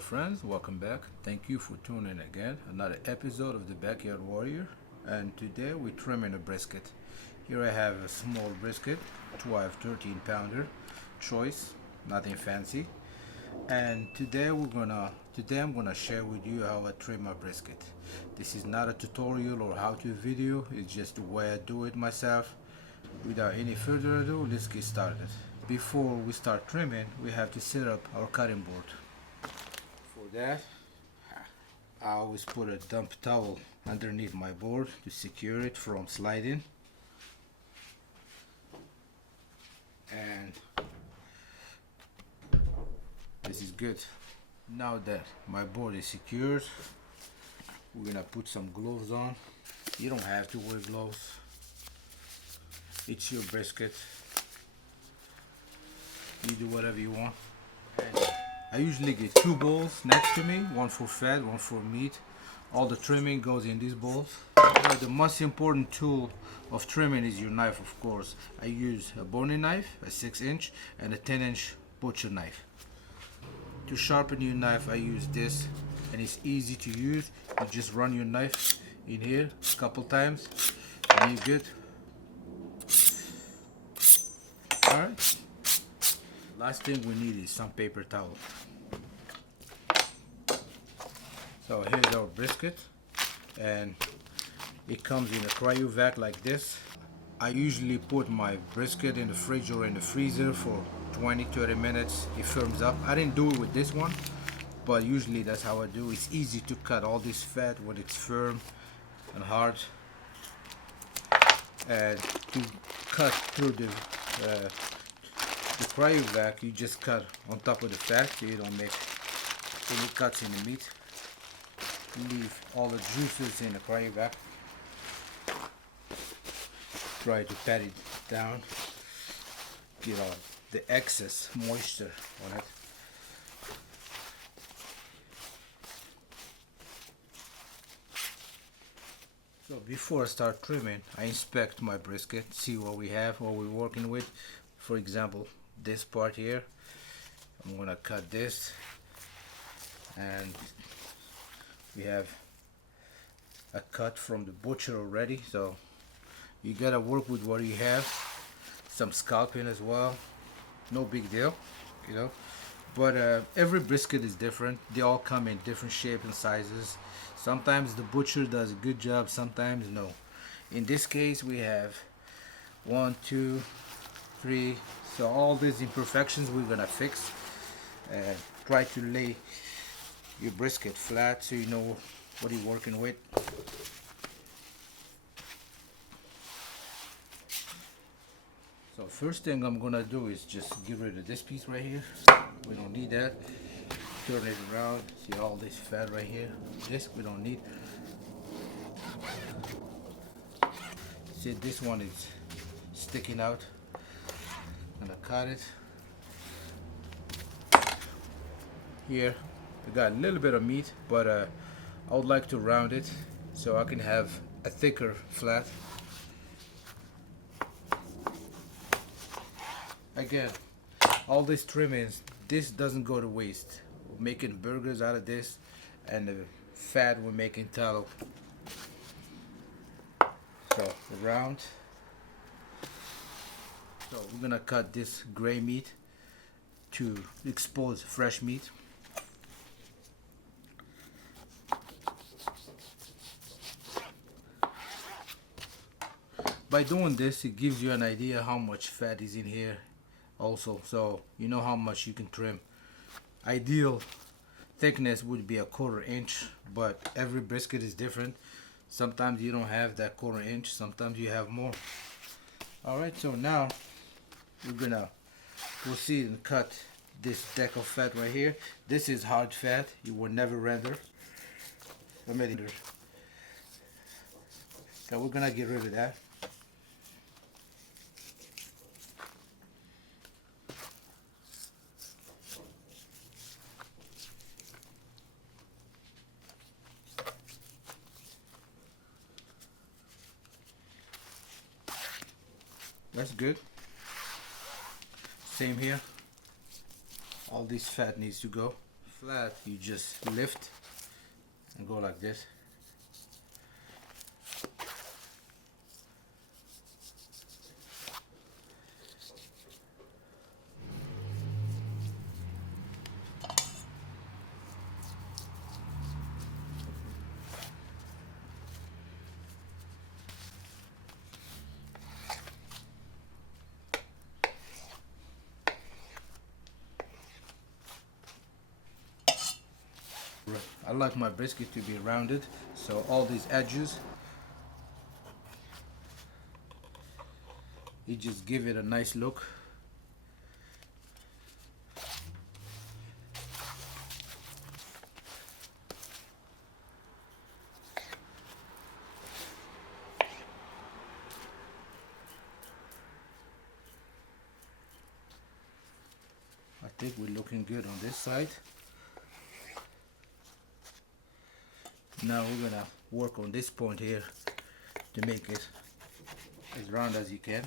friends, welcome back. Thank you for tuning in again. Another episode of the Backyard Warrior, and today we're trimming a brisket. Here I have a small brisket, 12 13 pounder choice, nothing fancy. And today I'm gonna share with you how I trim my brisket. This is not a tutorial or how-to video, it's just the way I do it myself. Without any further ado, let's get started. Before we start trimming, we have to set up our cutting board. For that, I always put a dump towel underneath my board to secure it from sliding. And this is good. Now that my board is secured, we're gonna put some gloves on. You don't have to wear gloves. It's your brisket. You do whatever you want. And I usually get two bowls next to me, one for fat, one for meat. All the trimming goes in these bowls. But the most important tool of trimming is your knife, of course. I use a boning knife, a 6-inch, and a 10-inch butcher knife. To sharpen your knife, I use this, and it's easy to use. You just run your knife in here a couple times, and you're good. Alright. Last thing we need is some paper towel. So here's our brisket, and it comes in a cryo vac like this. I usually put my brisket in the fridge or in the freezer for 20-30 minutes. It firms up. I didn't do it with this one, but usually that's how I do. It's easy to cut all this fat when it's firm and hard, and to cut through the cryo vac, you just cut on top of the fat so you don't make any cuts in the meat. Leave all the juices in the cryo vac. Try to pat it down, get all the excess moisture on it. So before I start trimming, I inspect my brisket, see what we have, what we're working with. For example, this part here, I'm gonna cut this, and we have a cut from the butcher already, so you gotta work with what you have. Some scalping as well, no big deal, you know. But every brisket is different. They all come in different shapes and sizes. Sometimes the butcher does a good job, sometimes no. In this case, we have 1, 2, 3. So all these imperfections we're gonna fix. Try to lay your brisket flat so you know what you're working with. So first thing I'm gonna do is just get rid of this piece right here. We don't need that. Turn it around. See all this fat right here? This we don't need. See, this one is sticking out. I'm gonna cut it. Here, I got a little bit of meat, but I would like to round it so I can have a thicker flat. Again, all these trimmings, this doesn't go to waste. We're making burgers out of this, and the fat we're making tallow. So round. So we're gonna cut this gray meat to expose fresh meat. By doing this, it gives you an idea how much fat is in here also, so you know how much you can trim. Ideal thickness would be a 1/4 inch, but every brisket is different. Sometimes you don't have that 1/4 inch, sometimes you have more. Alright, so now we're gonna proceed and cut this deck of fat right here. This is hard fat, it will never render. So we're gonna get rid of that. That's good. Same here. All this fat needs to go. flat, you just lift and go like this. I like my brisket to be rounded, so all these edges, you just give it a nice look. I think we're looking good on this side. Now we're gonna work on this point here to make it as round as you can.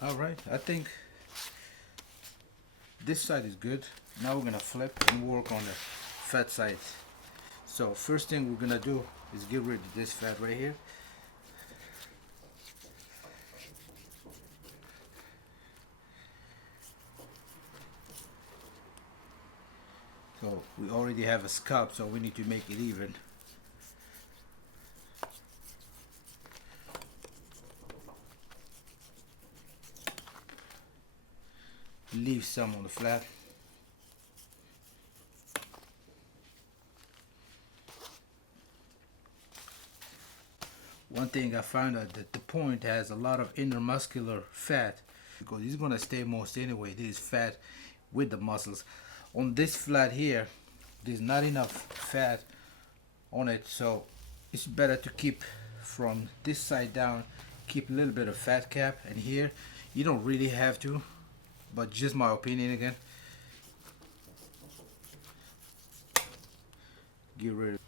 Alright, I think this side is good. Now we're gonna flip and work on the fat side. So first thing we're gonna do is get rid of this fat right here. So we already have a scalp, so we need to make it even. Leave some on the flat. One thing I found out that the point has a lot of intermuscular fat, because it's gonna stay most anyway. This fat with the muscles. On this flat here, there's not enough fat on it, so it's better to keep from this side down, keep a little bit of fat cap, and here you don't really have to, but just my opinion again. Get rid of.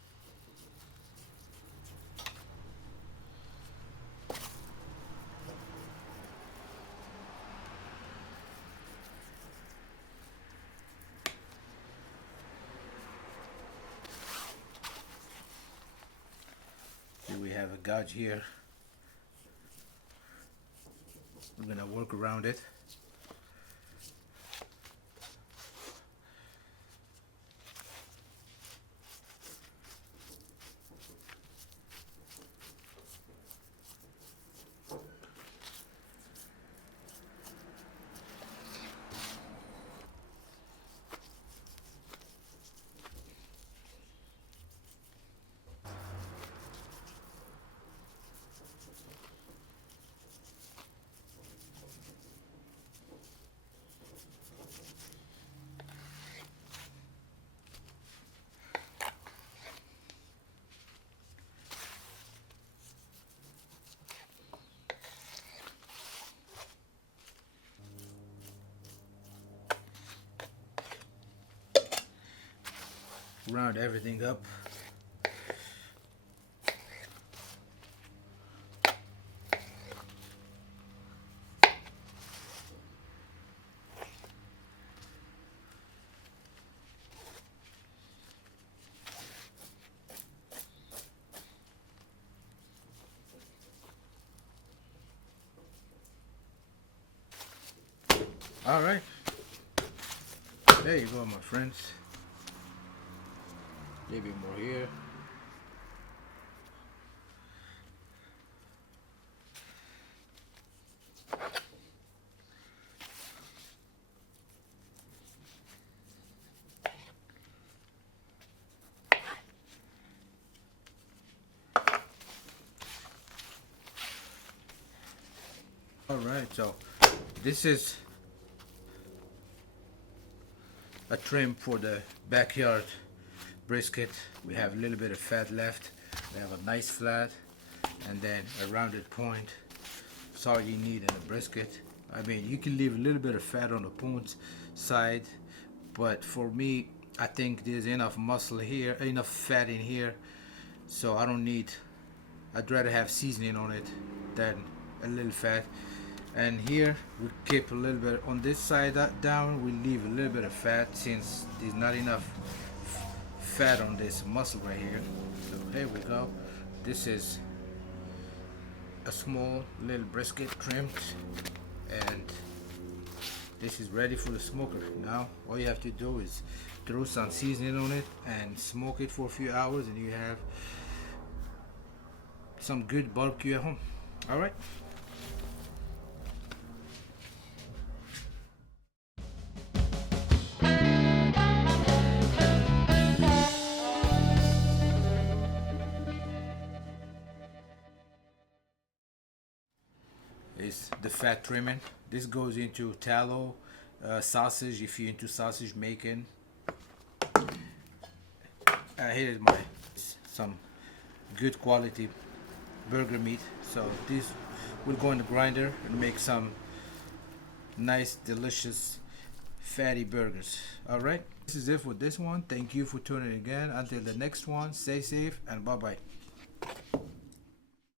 Here we have a gouge here. We're gonna work around it. Round everything up. All right, there you go, my friends. A little bit more here. All right, so this is a trim for the backyard brisket. We have a little bit of fat left. They have a nice flat and then a rounded point. That's all you need in a brisket. I mean, you can leave a little bit of fat on the point side, but for me, I think there's enough muscle here, enough fat in here, so I don't need. I'd rather have seasoning on it than a little fat. And here we keep a little bit on this side down. We leave a little bit of fat since there's not enough fat on this muscle right here. So here we go. This is a small little brisket trimmed, and this is ready for the smoker. Now all you have to do is throw some seasoning on it and smoke it for a few hours, and you have some good barbecue at home. All right. Is the fat trimming. This goes into tallow sausage if you're into sausage making. Here is my some good quality burger meat. So this will go in the grinder and make some nice, delicious, fatty burgers. All right, this is it for this one. Thank you for tuning in again. Until the next one, stay safe and bye bye.